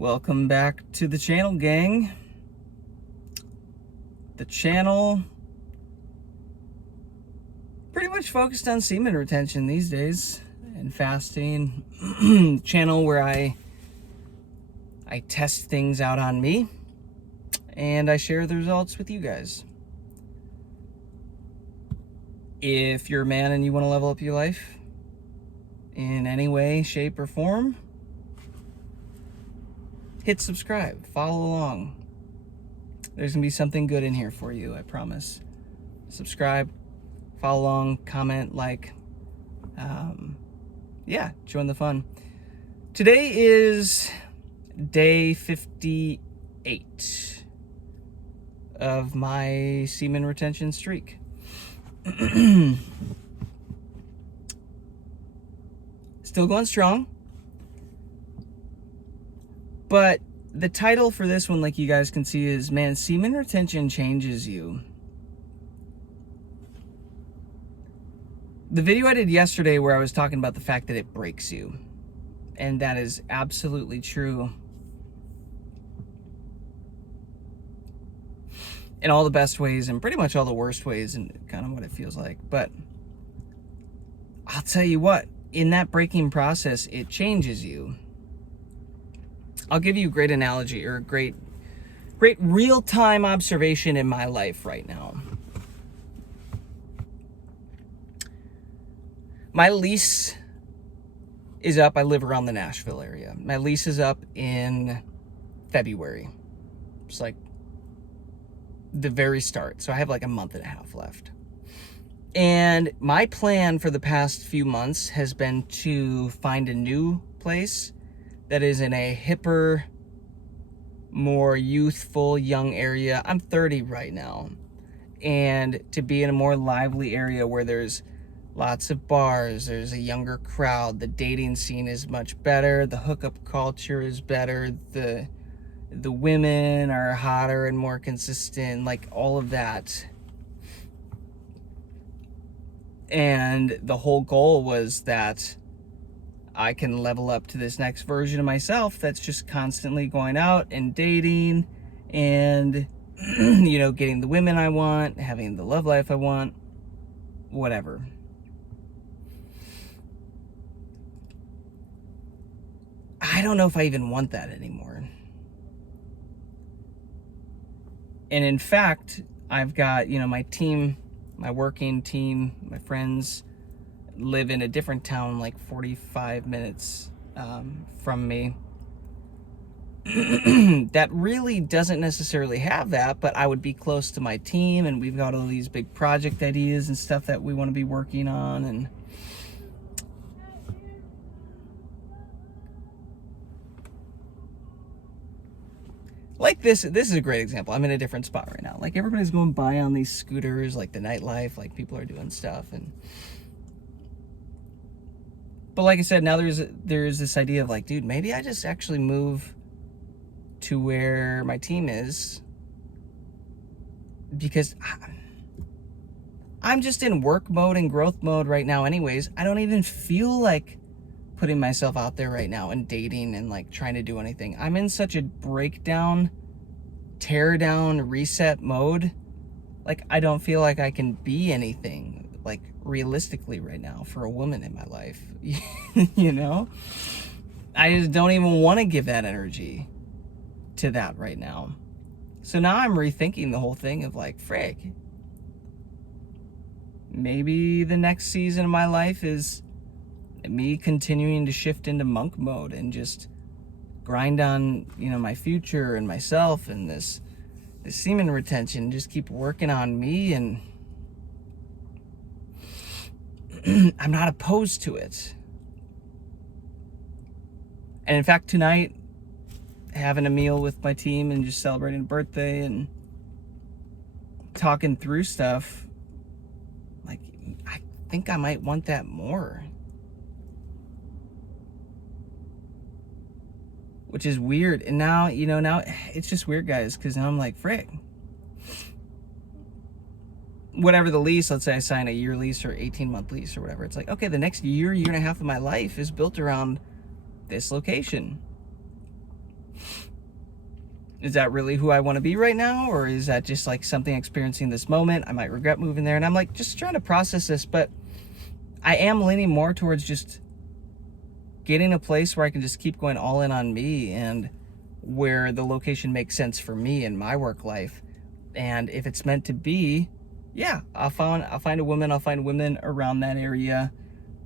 Welcome back to the channel, gang. The channel pretty much focused on semen retention these days and fasting. Channel where I test things out on me and I share the results with you guys. If you're a man and you want to level up your life in any way, shape, or form, hit subscribe, follow along. There's gonna be something good in here for you, I promise. Subscribe, follow along, comment, like. Yeah, join the fun. Today is day 58 of my semen retention streak. Still going strong. But the title for this one, like you guys can see, is, man, semen retention changes you. The video I did yesterday where I was talking about the fact that it breaks you. And that is absolutely true. In all the best ways and pretty much all the worst ways, and kind of what it feels like. But I'll tell you what, in that breaking process, it changes you. I'll give you a great analogy, or a great real-time observation in my life right now. My lease is up. I live around the Nashville area. My lease is up in February. It's like the very start. So I have like a month and a half left. And my plan for the past few months has been to find a new place that is in a hipper, more youthful, young area. I'm 30 right now. And to be in a more lively area where there's lots of bars, there's a younger crowd, the dating scene is much better, the hookup culture is better, the women are hotter and more consistent, like all of that. And the whole goal was that I can level up to this next version of myself that's just constantly going out and dating and, you know, getting the women I want, having the love life I want, whatever. I don't know if I even want that anymore. And in fact, I've got, you know, my team, my working team, my friends live in a different town, like 45 minutes from me. That really doesn't necessarily have that, but I would be close to my team, and we've got all these big project ideas and stuff that we want to be working on. And like this is a great example. I'm in a different spot right now. Like, everybody's going by on these scooters, like the nightlife, like people are doing stuff. But like I said, now there's this idea of like, dude, maybe I just actually move to where my team is, because I'm just in work mode and growth mode right now anyways. I don't even feel like putting myself out there right now and dating and like trying to do anything. I'm in such a breakdown, tear down, reset mode. Like, I don't feel like I can be anything, like, realistically right now for a woman in my life. You know? I just don't even want to give that energy to that right now. So now I'm rethinking the whole thing of like, frig, maybe the next season of my life is me continuing to shift into monk mode and just grind on, you know, my future and myself and this semen retention, just keep working on me. And I'm not opposed to it. And in fact, tonight, having a meal with my team and just celebrating a birthday and talking through stuff, like, I think I might want that more. Which is weird. And now, you know, now it's just weird, guys, because now I'm like, frick. Whatever the lease, let's say I sign a year lease or 18-month lease or whatever. It's like, okay, the next year and a half of my life is built around this location. Is that really who I want to be right now? Or is that just like something experiencing this moment? I might regret moving there. And I'm like, just trying to process this, but I am leaning more towards just getting a place where I can just keep going all in on me, and where the location makes sense for me in my work life. And if it's meant to be, yeah, I'll find a woman. I'll find women around that area.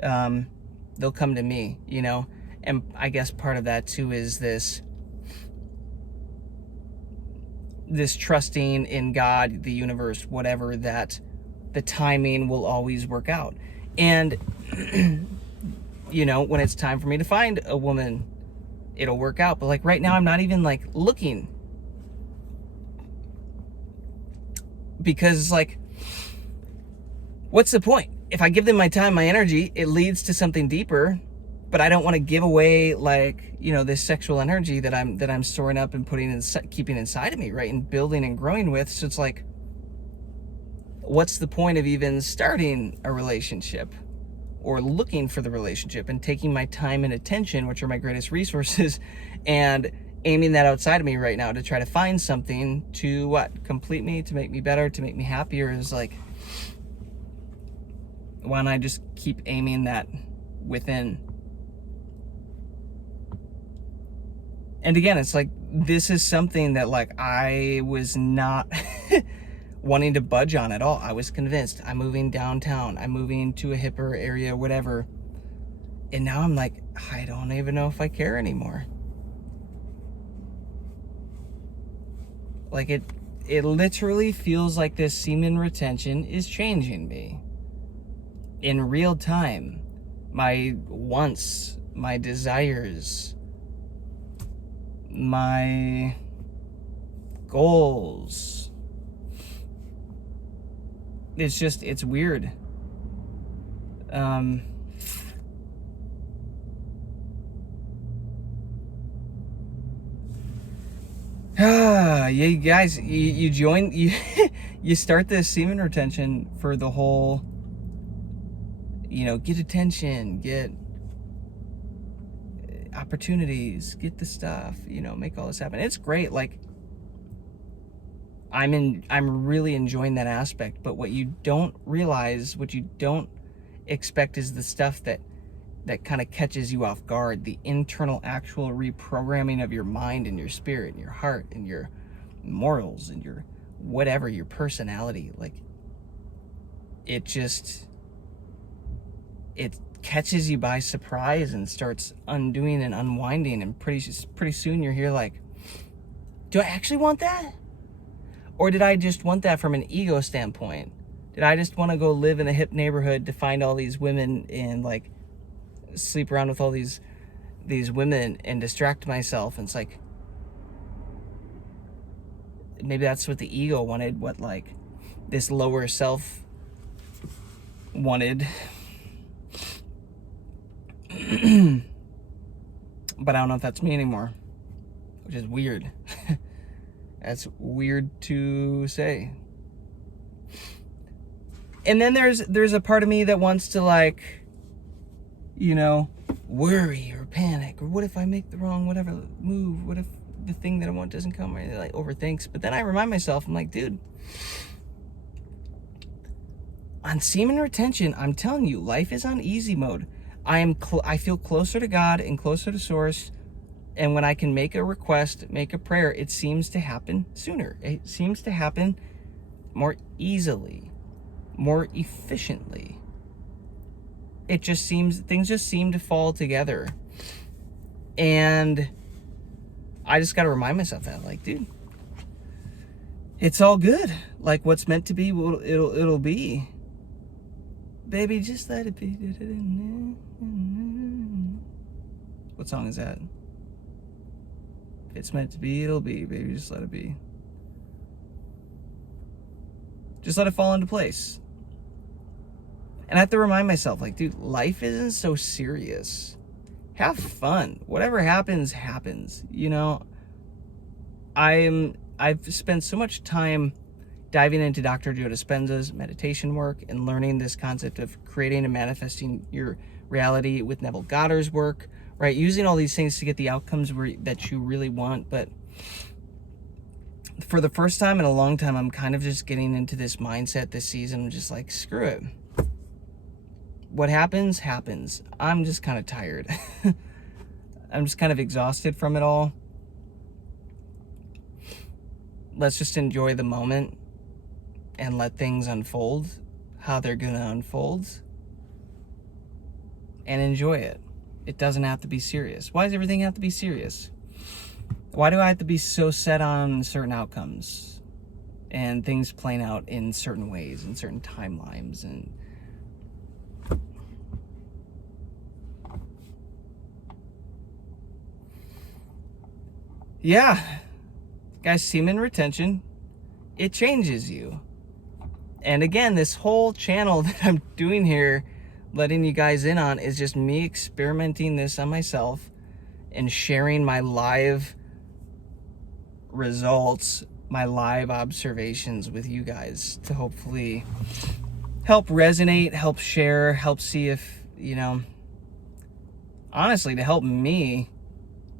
They'll come to me, you know. And I guess part of that too is this trusting in God, the universe, whatever, that the timing will always work out. And you know, when it's time for me to find a woman, it'll work out. But like right now, I'm not even like looking, because it's like, what's the point? If I give them my time, my energy, it leads to something deeper, but I don't want to give away, like, you know, this sexual energy that I'm storing up and keeping inside of me, right? And building and growing with. So it's like, what's the point of even starting a relationship or looking for the relationship and taking my time and attention, which are my greatest resources, and aiming that outside of me right now to try to find something to complete me, to make me better, to make me happier? Is like, why don't I just keep aiming that within? And again, it's like, this is something that like I was not wanting to budge on at all. I was convinced I'm moving downtown, I'm moving to a hipper area, whatever. And now I'm like, I don't even know if I care anymore. Like it literally feels like this semen retention is changing me in real time. My wants, my desires, my goals. It's weird. You guys, you join, you start this semen retention for the whole, you know, get attention, get opportunities, get the stuff, you know, make all this happen. It's great. Like, I'm really enjoying that aspect. But what you don't realize, what you don't expect, is the stuff that kind of catches you off guard, the internal actual reprogramming of your mind and your spirit and your heart and your morals and your whatever, your personality. Like, it catches you by surprise and starts undoing and unwinding, and pretty soon you're here like, do I actually want that? Or did I just want that from an ego standpoint? Did I just want to go live in a hip neighborhood to find all these women and like sleep around with all these women and distract myself? And it's like, maybe that's what the ego wanted, what like this lower self wanted. But I don't know if that's me anymore, which is weird. That's weird to say. And then there's a part of me that wants to, like, you know, worry or panic, or what if I make the wrong whatever move? What if the thing that I want doesn't come? Or like overthinks. But then I remind myself, I'm like, dude, on semen retention, I'm telling you, life is on easy mode. I feel closer to God and closer to Source. And when I can make a request, make a prayer, it seems to happen sooner. It seems to happen more easily, more efficiently. Things just seem to fall together. And I just got to remind myself that, like, dude, it's all good. Like, what's meant to be, it'll be. Baby, just let it be. What song is that? If it's meant to be, it'll be. Baby, just let it be. Just let it fall into place. And I have to remind myself, like, dude, life isn't so serious. Have fun. Whatever happens, happens. You know, I've spent so much time diving into Dr. Joe Dispenza's meditation work and learning this concept of creating and manifesting your reality, with Neville Goddard's work, right? Using all these things to get the outcomes that you really want. But for the first time in a long time, I'm kind of just getting into this mindset this season. I'm just like, screw it. What happens, happens. I'm just kind of tired. I'm just kind of exhausted from it all. Let's just enjoy the moment and let things unfold how they're going to unfold and enjoy it. It doesn't have to be serious. Why does everything have to be serious? Why do I have to be so set on certain outcomes and things playing out in certain ways and certain timelines? And yeah, guys, semen retention, it changes you. And again, this whole channel that I'm doing here, letting you guys in on, is just me experimenting this on myself and sharing my live results, my live observations with you guys to hopefully help resonate, help share, help see if, honestly, to help me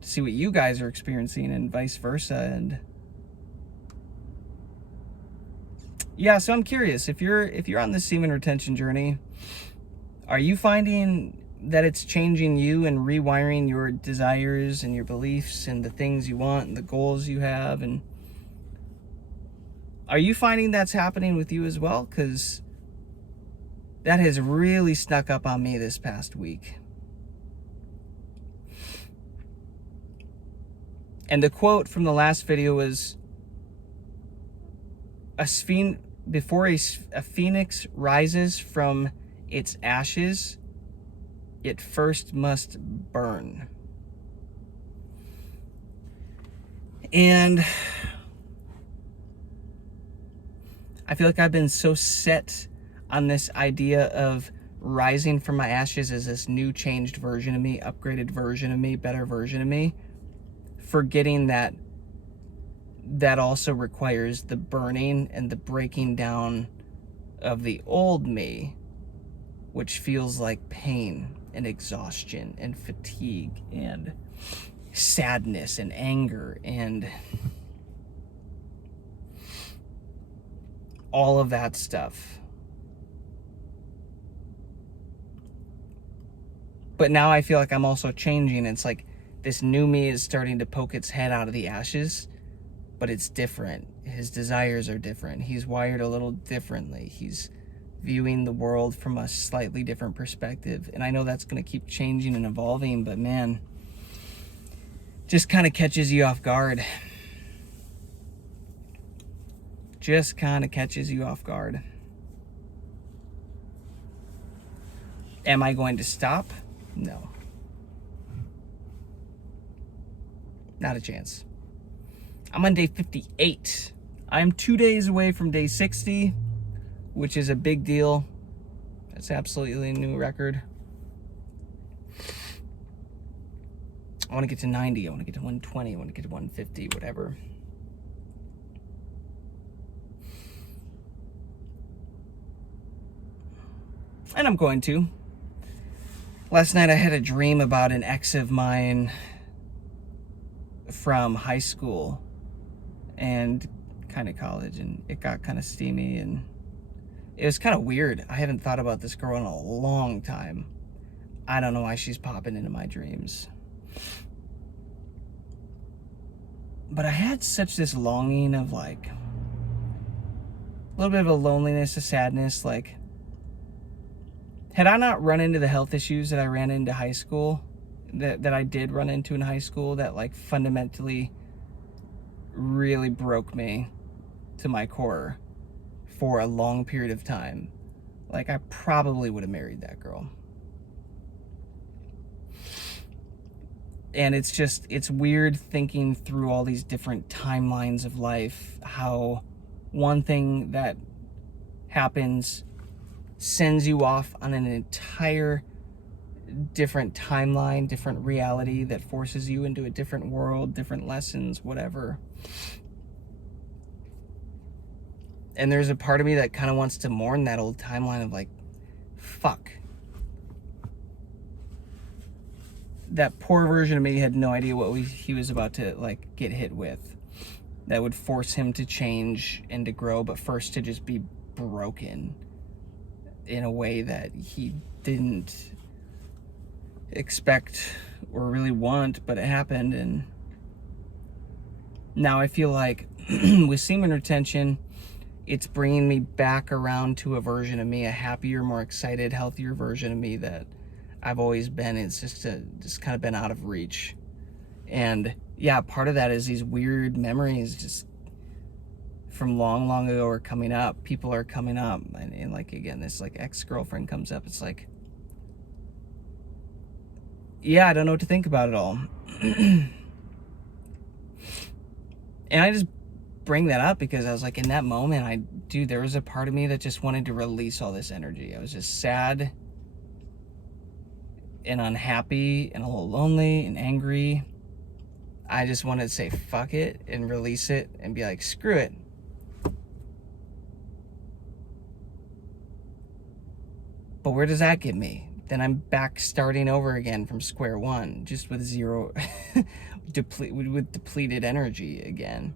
see what you guys are experiencing and vice versa. And yeah, so I'm curious, if you're on the semen retention journey, are you finding that it's changing you and rewiring your desires and your beliefs and the things you want and the goals you have? And are you finding that's happening with you as well? Because that has really snuck up on me this past week. And the quote from the last video was, before a phoenix rises from its ashes, it first must burn. And I feel like I've been so set on this idea of rising from my ashes as this new changed version of me, upgraded version of me, better version of me, forgetting that also requires the burning and the breaking down of the old me, which feels like pain and exhaustion and fatigue and sadness and anger and all of that stuff. But now I feel like I'm also changing. It's like this new me is starting to poke its head out of the ashes, but it's different. His desires are different. He's wired a little differently. He's viewing the world from a slightly different perspective. And I know that's going to keep changing and evolving, but man, just kind of catches you off guard. Just kind of catches you off guard. Am I going to stop? No. Not a chance. I'm on day 58. I'm 2 days away from day 60, which is a big deal. That's absolutely a new record. I want to get to 90. I want to get to 120. I want to get to 150, whatever. And I'm going to. Last night I had a dream about an ex of mine from high school and kind of college, and it got kind of steamy and it was kind of weird. I haven't thought about this girl in a long time. I don't know why she's popping into my dreams. But I had such this longing of like a little bit of a loneliness, a sadness. Like, had I not run into the health issues that I ran into high school, that I did run into in high school, that like fundamentally really broke me to my core for a long period of time, like I probably would have married that girl. And it's weird thinking through all these different timelines of life, how one thing that happens sends you off on an entire different timeline, different reality that forces you into a different world, different lessons, whatever. And there's a part of me that kind of wants to mourn that old timeline of like, fuck. that poor version of me had no idea what he was about to like get hit with. That would force him to change and to grow, but first to just be broken in a way that he didn't expect or really want, but it happened. And now I feel like with semen retention, it's bringing me back around to a version of me, a happier, more excited, healthier version of me that I've always been. It's just kind of been out of reach. And yeah, part of that is these weird memories just from long ago are coming up. People are coming up, and like, again, this like ex-girlfriend comes up. It's like, yeah, I don't know what to think about it all. And I just bring that up because I was like, in that moment, there was a part of me that just wanted to release all this energy. I was just sad and unhappy and a little lonely and angry. I just wanted to say fuck it and release it and be like, screw it. But where does that get me? Then I'm back starting over again from square one, just with zero, with depleted energy again.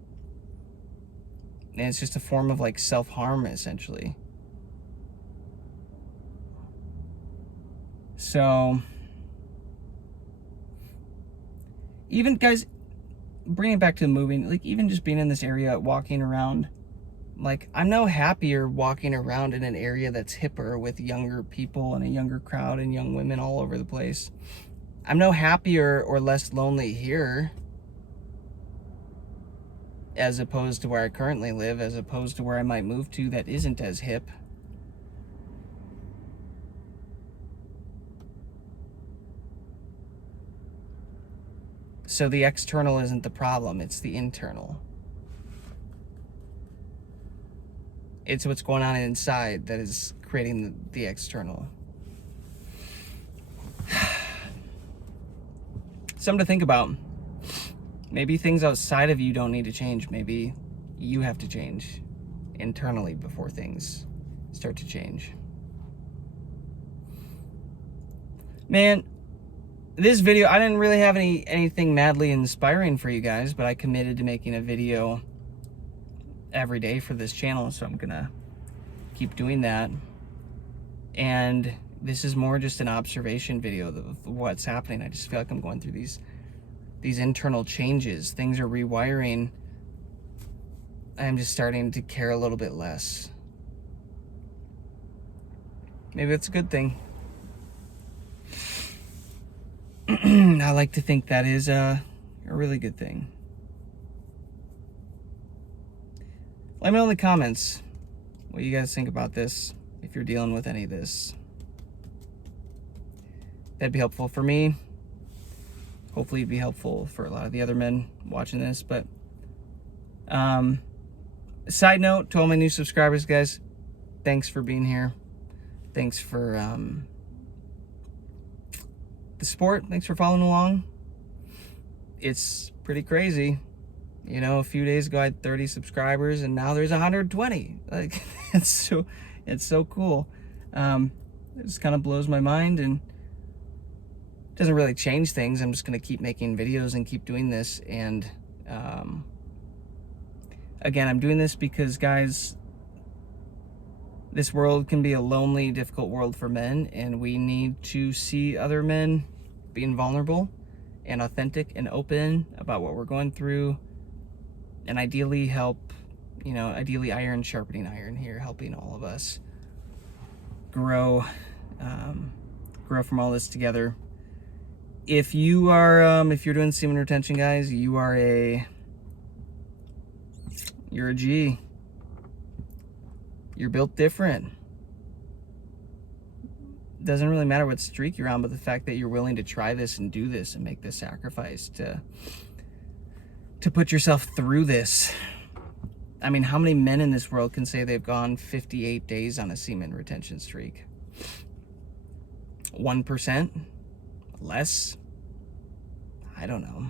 And it's just a form of like self-harm, essentially. So, even guys, bring it back to the moving, like even just being in this area, walking around, like I'm no happier walking around in an area that's hipper with younger people and a younger crowd and young women all over the place. I'm no happier or less lonely here as opposed to where I currently live, as opposed to where I might move to that isn't as hip. So the external isn't the problem, it's the internal. It's what's going on inside that is creating the external. Something to think about. Maybe things outside of you don't need to change. Maybe you have to change internally before things start to change. Man, this video, I didn't really have anything madly inspiring for you guys, but I committed to making a video every day for this channel, so I'm gonna keep doing that. And this is more just an observation video of what's happening. I just feel like I'm going through these internal changes. Things are rewiring. I'm just starting to care a little bit less. Maybe that's a good thing. I like to think that is a really good thing. Let me know in the comments what you guys think about this, if you're dealing with any of this. That'd be helpful for me. Hopefully it'd be helpful for a lot of the other men watching this. But side note to all my new subscribers, guys, thanks for being here. Thanks for the support. Thanks for following along. It's pretty crazy. You know, a few days ago I had 30 subscribers and now there's 120. Like, it's so cool. It just kind of blows my mind and doesn't really change things. I'm just going to keep making videos and keep doing this. And again, I'm doing this because, guys, this world can be a lonely, difficult world for men, and we need to see other men being vulnerable and authentic and open about what we're going through, and ideally help, you know, ideally iron sharpening iron here, helping all of us grow from all this together. If you are, if you're doing semen retention, guys, you're a G. You're built different. Doesn't really matter what streak you're on, but the fact that you're willing to try this and do this and make this sacrifice to put yourself through this. I mean, how many men in this world can say they've gone 58 days on a semen retention streak? 1%? Less? I don't know.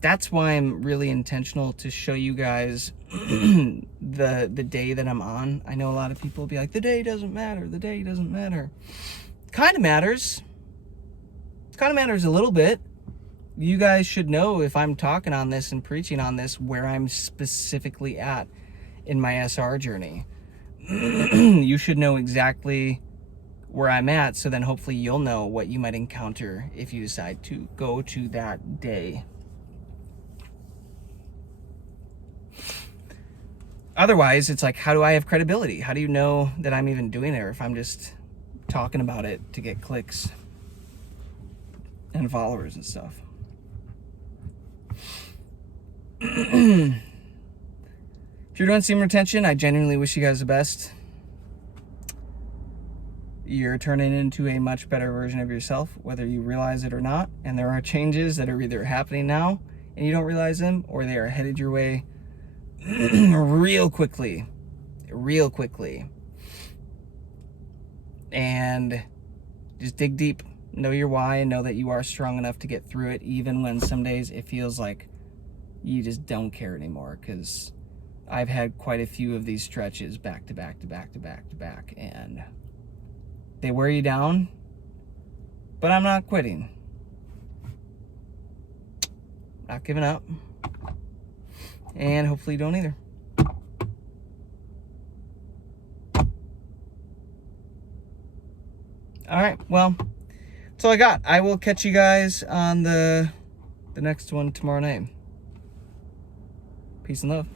That's why I'm really intentional to show you guys the day that I'm on. I know a lot of people will be like, the day doesn't matter. The day doesn't matter. Kind of matters. kind of matters a little bit. You guys should know if I'm talking on this and preaching on this where I'm specifically at in my SR journey. You should know exactly where I'm at, so then hopefully you'll know what you might encounter if you decide to go to that day. Otherwise, it's like, how do I have credibility? How do you know that I'm even doing it, or if I'm just talking about it to get clicks and followers and stuff? If you're doing semen retention, I genuinely wish you guys the best. You're turning into a much better version of yourself, whether you realize it or not. And there are changes that are either happening now and you don't realize them, or they are headed your way real quickly. And just dig deep, know your why, and know that you are strong enough to get through it, even when some days it feels like you just don't care anymore. Because I've had quite a few of these stretches back to back, and they wear you down, but I'm not quitting. Not giving up. And hopefully you don't either. All right, well, that's all I got. I will catch you guys on the next one tomorrow night. Peace and love.